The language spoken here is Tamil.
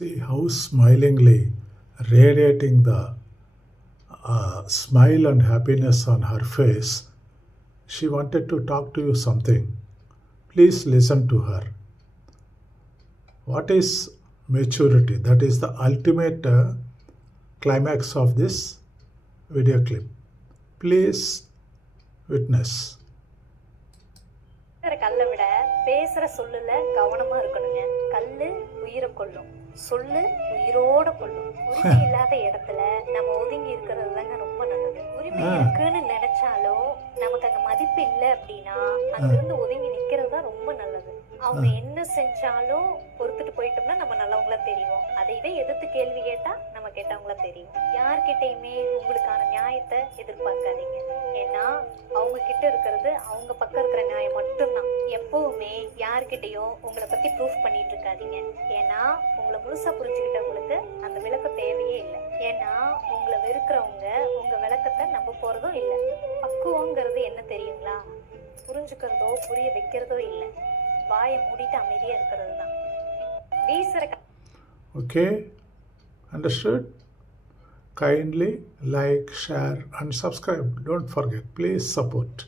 See how smilingly radiating the smile and happiness on her face. She wanted to talk to you something. Please listen to her. What is maturity? That is the ultimate climax of this video clip. Please witness. பேசுற கல்லை விட பேசுற சொல்லுல கவனமா இருக்கணுங்க. கல்லு உயிரை கொல்லும், சொல்லு உயிரோட கொல்லும். உரிமை இல்லாத இடத்துல நம்ம ஒதுங்கி இருக்கிறது தாங்க ரொம்ப நல்லது. உரிமை இருக்குன்னு நினைச்சாலும் நமக்கு அங்க மதிப்பு இல்லை அப்படின்னா அங்கிருந்து ஒதுங்கி நிக்கிறது தான் ரொம்ப நல்லது. அவங்க என்ன செஞ்சாலும் பொறுத்துட்டு போயிட்டோம்னா நம்ம நல்லவங்களா தெரியும். அதைவே எதிர்த்து கேள்வி கேட்டா நம்ம கெட்டவங்களா தெரியும். யார்கிட்டயுமே உங்களுக்கான நியாயத்தை எதிர்பார்க்காதீங்க. ஏன்னா அவங்க கிட்ட இருக்கிறது அவங்க பக்கம் இருக்கிற நியாயம் மட்டும்தான். எப்பவுமே யார்கிட்டயும் உங்களை பத்தி ப்ரூஃப் பண்ணிட்டு இருக்காதீங்க. ஏன்னா உங்களை முழுசா புரிஞ்சுக்கிட்டவங்களுக்கு அந்த விளக்கம் தேவையே இல்லை. ஏன்னா உங்களை வெறுக்கிறவங்க உங்க விளக்கத்தை நம்ப போறதும் இல்லை. பக்குவங்கிறது என்ன தெரியுங்களா? புரிஞ்சுக்கிறதோ புரிய வைக்கிறதோ இல்லை, வாயை மூடிட்டு அமைதியா இருக்கிறது தான். வீசுற Okay, understood? Kindly like, share, and subscribe. Don't forget, please support.